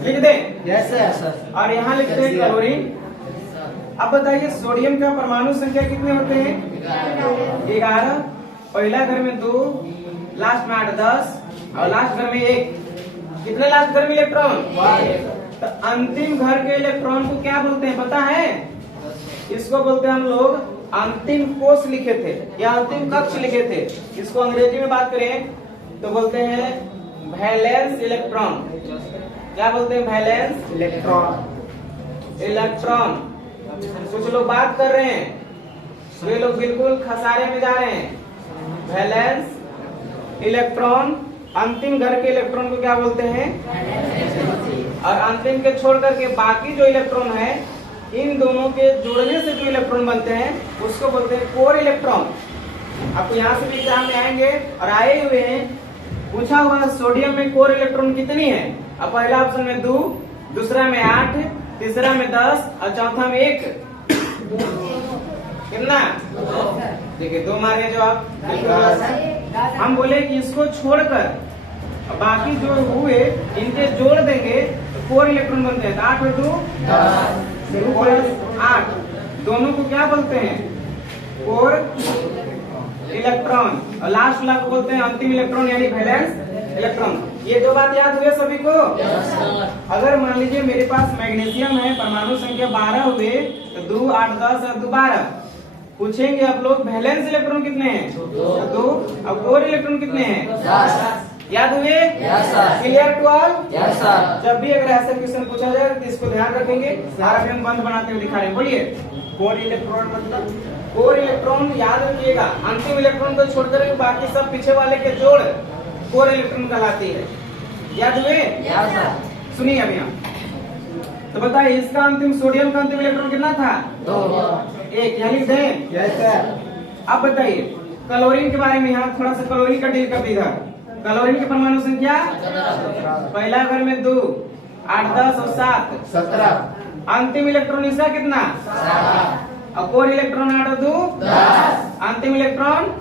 लिख दें? Yes sir. और यहाँ लिखते हैं क्लोरीन। अब बताइए सोडियम का परमाणु संख्या कितने होते हैं? 11। पहला घर में 2, लास्ट में 8 10 और लास्ट घर में 1। कितने लास्ट घर में इलेक्ट्रॉन? तो अंतिम घर के इलेक्ट्रॉन को क्या बोलते हैं पता है? इसको बोलते हैं हम लोग अंतिम कोष लिखे थे या अंतिम कक्ष लिखे थे। इसको अंग्रेजी में बात करें तो बोलते हैं वैलेंस इलेक्ट्रॉन। क्या बोलते हैं? Valence electron. कुछ लोग बात कर रहे हैं, वे लोग बिल्कुल खसारे में जा रहे हैं। वैलेंस इलेक्ट्रॉन, अंतिम घर के इलेक्ट्रॉन को क्या बोलते हैं? और अंतिम के छोड़ करके बाकी जो इलेक्ट्रॉन है, इन दोनों के जोड़ने से जो इलेक्ट्रॉन बनते हैं उसको बोलते हैं कोर इलेक्ट्रॉन। आपको यहाँ से भी एग्जाम में आएंगे और आए हुए हैं, पूछा हुआ सोडियम में कोर इलेक्ट्रॉन कितनी है? अब पहला ऑप्शन में 2, दूसरा में 8, तीसरा में 10 और चौथा में 1। कितना? देखिए 2 मारे जवाब। हम बोले कि इसको छोड़कर बाकी जो हुए इनके जोड़ देंगे तो कोर इलेक्ट्रॉन बनते हैं। 8 और 2 10, 8। दोनों को क्या बोलते हैं? कोर इलेक्ट्रॉन, और लास्ट वाला को बोलते हैं अंतिम इलेक्ट्रॉन यानी वैलेंस इलेक्ट्रॉन। ये दो बात याद हुए सभी को? अगर मान लीजिए मेरे पास मैग्नीशियम है, परमाणु संख्या 12 हुए, तो 2, 8, 10 और 2, 12। पूछेंगे आप लोग वैलेंस इलेक्ट्रॉन कितने हैं? 2। अब कोर इलेक्ट्रॉन कितने हैं? याद हुए? Clear to all? जब भी अगर ऐसा क्वेश्चन पूछा जाए तो इसको ध्यान रखेंगे। सारा हम बंद बनाते हुए दिखा रहे हैं। बोलिए कोर इलेक्ट्रॉन मतलब, कोर इलेक्ट्रॉन याद रखिएगा, अंतिम इलेक्ट्रॉन को छोड़कर बाकी सब पीछे वाले के जोड़ कोर इलेक्ट्रॉन कहलाती है। याद हुए? सुनिए अब यहाँ तो बताइए, इसका अंतिम सोडियम का अंतिम इलेक्ट्रॉन कितना था? 2। एक यहाँ लिख दें। अब बताइए क्लोरीन के बारे में, यहाँ थोड़ा सा क्लोरीन का डील कर दीजिए। क्लोरीन की परमाणु संख्या पहला घर में 2, 8, 10 और 7, 17। अंतिम इलेक्ट्रॉन इसका कितना? 7। और कोर इलेक्ट्रॉन 8 और 2 10। अंतिम इलेक्ट्रॉन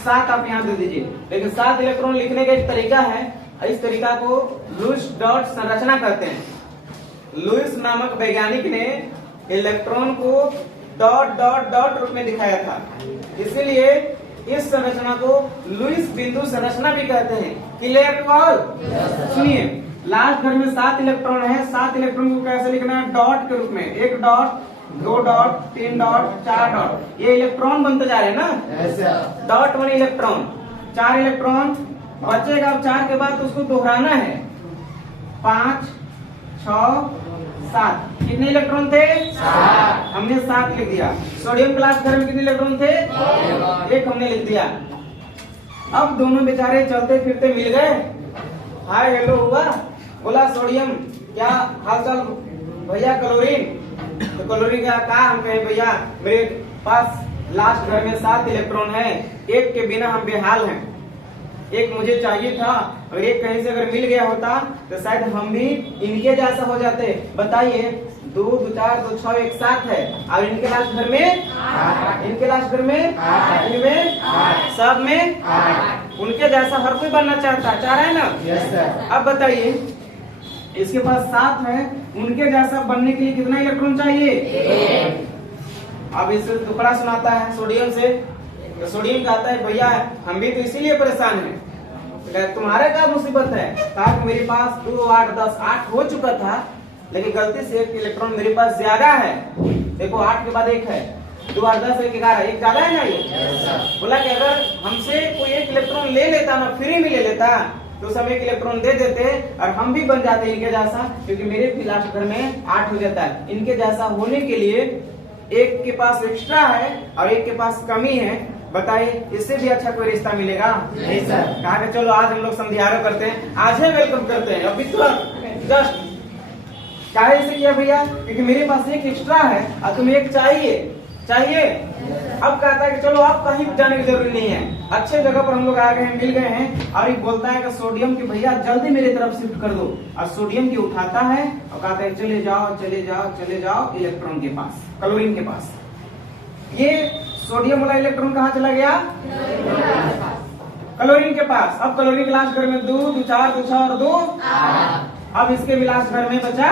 7 आप यहाँ दे दीजिए। लेकिन 7 इलेक्ट्रॉन लिखने का एक तरीका है, इस तरीका को लुईस डॉट संरचना कहते हैं। लुईस नामक वैज्ञानिक ने electron co dot dot dot रूप में दिखाया था, इसीलिए इस संरचना को लुईस बिंदु संरचना भी कहते हैं। Clear to all? सुनिए, लास्ट घर में 7 इलेक्ट्रॉन है। 7 इलेक्ट्रॉन को कैसे लिखना है? डॉट के रूप में, 1 डॉट, 2 डॉट, 3 डॉट, 4 डॉट। ये इलेक्ट्रॉन बनते जा रहे हैं ना, डॉट 1 इलेक्ट्रॉन, 4 इलेक्ट्रॉन बचेगा। अब 4 के बाद उसको दोहराना है, 5, 6, 7। कितने इलेक्ट्रॉन थे? 7। हमने 7 लिख दिया। सोडियम क्लास घर में कितने इलेक्ट्रॉन थे? 1 हमने लिख दिया। अब दोनों बेचारे चलते फिरते मिल गए, हाय हेलो हुआ, बोला सोडियम क्या हालचाल भैया? क्लोरीन, तो क्लोरीन का कहा, हम कहे भैया मेरे पास लास्ट घर में 7 इलेक्ट्रॉन है, एक के बिना हम बेहाल हैं, एक मुझे चाहिए था, और एक कहीं से अगर मिल गया होता तो शायद हम भी इनके जैसा हो जाते। बताइए 2, 2, 4, 2, 6, 1, 7 है, और इनके लास्ट घर में 8, इनके लास्ट घर में इनमें सब में 8। उनके जैसा हर कोई बनना चाहता, चाह रहा है ना? Yes sir. अब बताइए इसके पास 7 है, उनके जैसा बनने के लिए कितना इलेक्ट्रॉन चाहिए? 1। अब इसे टुकड़ा सुनाता है सोडियम से, तो सोडियम कहता है भैया हम भी तो इसीलिए परेशान हैं, तुम्हारे क्या मुसीबत है? कहा कि मेरे पास 2, 8, 10, 8 हो चुका था, लेकिन गलती से 1 इलेक्ट्रॉन मेरे पास ज्यादा है। देखो 8 के बाद 1 है, 2, 8, 10, 1, 11, 1 ज्यादा है ना ये। बोला कि अगर हमसे कोई 1 इलेक्ट्रॉन ले लेता ना, फ्री में ले लेता, तो सब 1 इलेक्ट्रॉन दे देते और हम भी बन जाते इनके जैसा, क्योंकि मेरे भी लास्ट घर में 8 हो जाता है। इनके जैसा होने के लिए 1 के पास एक्स्ट्रा है और 1 के पास कमी है। बताइए इससे भी अच्छा कोई रिश्ता मिलेगा? नहीं सर। कहा कि चलो आज हम लोग समझारो करते हैं, आज ही वेलकम करते हैं। अभी तुरंत जस्ट काहे से किया भैया? क्योंकि मेरे पास 1 एक्स्ट्रा है और तुम्हें 1 चाहिए। अब कहता है कि चलो आप कहीं जाने की जरूरी नहीं है, अच्छे जगह पर हम लोग आ गए हैं, मिल गए हैं। और ये बोलता है कि सोडियम की भैया जल्दी मेरी तरफ शिफ्ट कर दो, और सोडियम की उठाता है और कहता है चले जाओ चले जाओ चले जाओ इलेक्ट्रॉन के पास, क्लोरीन के पास। ये सोडियम वाला इलेक्ट्रॉन कहाँ चला गया? क्लोरीन के पास। अब क्लोरीन के लास्ट घर में 2, 2, 4, 2, 6 और 2। अब इसके भी लास्ट घर में बचा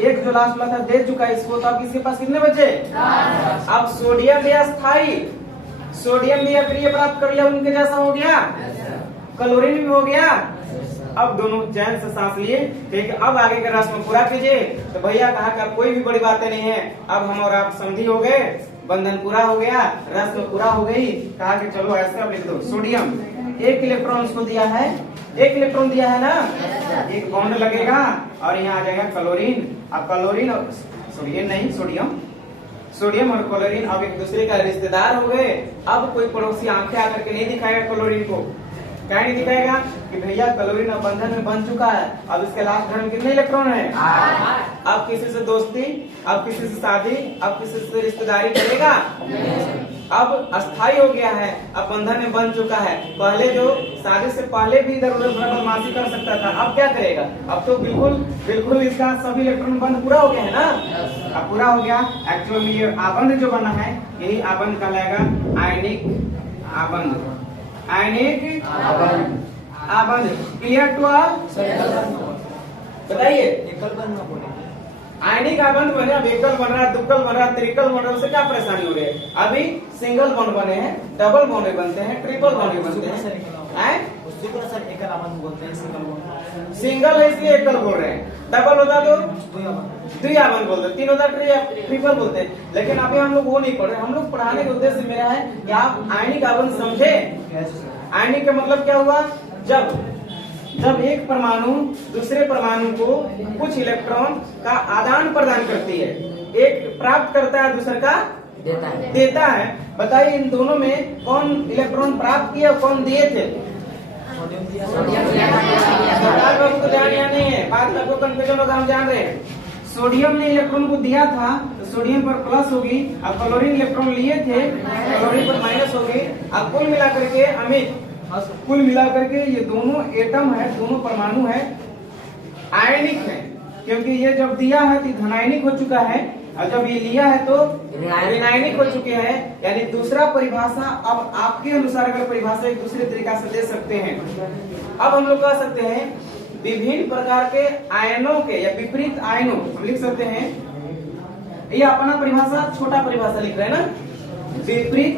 1 जो लास्ट वाला था दे चुका है इसको, तो अब इसके पास कितने बचे? अब सोडियम भी अस्थाई, सोडियम भी अक्रिय प्राप्त कर लिया, उनके जैसा हो गया, क्लोरीन भी हो गया। अब दोनों चैन से सांस लिए, ठीक है। अब आगे का रस्म पूरा कीजिए। तो भैया कहा कि कोई भी बड़ी बातें नहीं है, अब हम और आप समझी हो गए, बंधन पूरा हो गया, रस्म पूरा हो गई। कहा कि चलो ऐसे अब लिख दो, सोडियम 1 इलेक्ट्रॉन उसको दिया है, 1 इलेक्ट्रॉन दिया है ना, 1 बॉन्ड लगेगा और यहाँ आ जाएगा क्लोरीन। अब क्लोरीन और सोडियम नहीं, सोडियम और क्लोरीन अब एक दूसरे का रिश्तेदार हो गए। अब कोई पड़ोसी आंखें आकर के नहीं दिखाएगा क्लोरीन को, क्या नहीं दिखाएगा कि भैया क्लोरीन अब बंधन में बन चुका है। अब इसके लास्ट घर में कितने इलेक्ट्रॉन है? 8। अब किसी से दोस्ती, अब किसी से शादी, अब किसी से रिश्तेदारी करेगा? अब अस्थाई हो गया है, अब बंधन में बन चुका है। पहले जो शादी से पहले भी इधर उधर बदमाशी कर सकता था, अब क्या करेगा? अब तो बिल्कुल इसका सभी इलेक्ट्रॉन बंध पूरा हो गया है ना, अब पूरा हो गया। एक्चुअली ये आबंध जो बना है यही आबंध कहलाएगा आयनिक आबंध, आयनिक आबंध। Clear to all? बताइए आयनिक आबंध बने, अब एकल बन रहा है, दुक्कल बन रहा है, त्रिकल बन रहा है, उससे क्या परेशानी हो रही है? अभी सिंगल बॉन्ड बने हैं, डबल बॉन्ड बनते हैं, ट्रिपल बॉन्ड बनते हैं। उसी को सर एकल आबंध बोलते हैं, सिंगल बोलते सिंगल है इसलिए एकल बोल रहे हैं, डबल होता तो द्विआबंध बोलते हैं, तीन होता ट्रिपल बोलते हैं। लेकिन अभी हम लोग वो नहीं पढ़ रहे, हम लोग पढ़ाने का उद्देश्य मेरा है कि आप आयनिक आबंध समझे। आयनिक का मतलब क्या हुआ? जब एक परमाणु दूसरे परमाणु को कुछ इलेक्ट्रॉन का आदान प्रदान करती है, एक प्राप्त करता है, दूसरे का देता है। बताइए इन दोनों में कौन इलेक्ट्रॉन प्राप्त किया और कौन दिए थे? सरकार बाबू को ध्यान यहाँ नहीं है, बात आपको कंफ्यूजन होगा, हम जान रहे हैं। सोडियम ने इलेक्ट्रॉन को दिया था तो सोडियम पर प्लस होगी, अब क्लोरीन इलेक्ट्रॉन लिए थे क्लोरीन पर माइनस होगी। अब कुल मिलाकर के अमित, कुल मिलाकर के ये दोनों एटम है, दोनों परमाणु है, आयनिक है, क्योंकि ये जब दिया है तो धनायनिक हो चुका है और जब ये लिया है तो ऋणायनिक हो चुके हैं। यानी दूसरा परिभाषा अब आपके अनुसार अगर परिभाषा एक दूसरे तरीका से दे सकते हैं। अब हम लोग कह सकते हैं विभिन्न प्रकार के आयनों के या विपरीत आयनों हम लिख सकते हैं। ये अपना परिभाषा छोटा परिभाषा लिख रहे हैं ना, विपरीत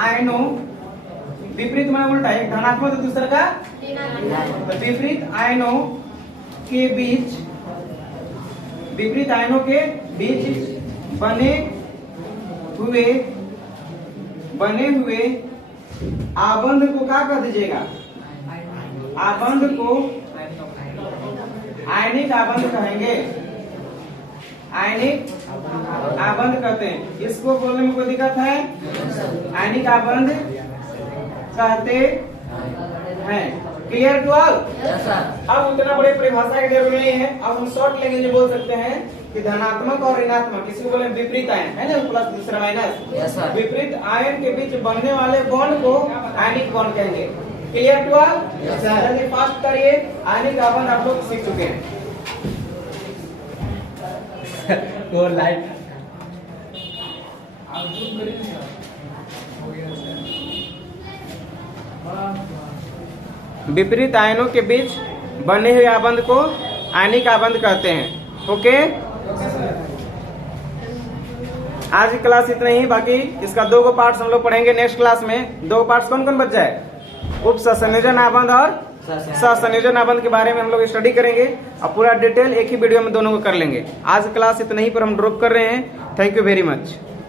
आयनों, विपरीत माने उल्टा, एक धनात्मक तो दूसरा का तो विपरीत आयनों के बीच, विपरीत आयनों के बीच बने हुए आबंध को क्या कह दीजिएगा? आबंध को आयनिक आबंध कहेंगे, आयनिक आबंध कहते हैं। इसको बोलने में कोई दिक्कत है? आयनिक आबंध कहते हैं। Clear to all? अब उतना बड़े परिभाषा की जरूरत नहीं है, अब हम शॉर्ट लेंगे जो बोल सकते हैं कि धनात्मक और ऋणात्मक, किसी को बोले विपरीत आयन है ना, प्लस दूसरा माइनस, विपरीत आयन के बीच बनने वाले बॉन्ड को आयनिक बॉन्ड कहेंगे। Clear to all? जल्दी फास्ट करिए, आयनिक आबंध आप लोग सीख चुके हैं। वो लाइट विपरीत आयनों के बीच बने हुए आबंध को आयनिक आबंध कहते हैं। ओके, आज की क्लास इतना ही, बाकी इसका 2 पार्ट्स हम लोग पढ़ेंगे नेक्स्ट क्लास में। 2 पार्ट्स कौन कौन बच जाए? उप संयोजन आबंध और सहसंयोजन आबंध के बारे में हम लोग स्टडी करेंगे और पूरा डिटेल एक ही वीडियो में दोनों को कर लेंगे। आज क्लास इतना ही पर हम ड्रॉप कर रहे हैं। Thank you very much.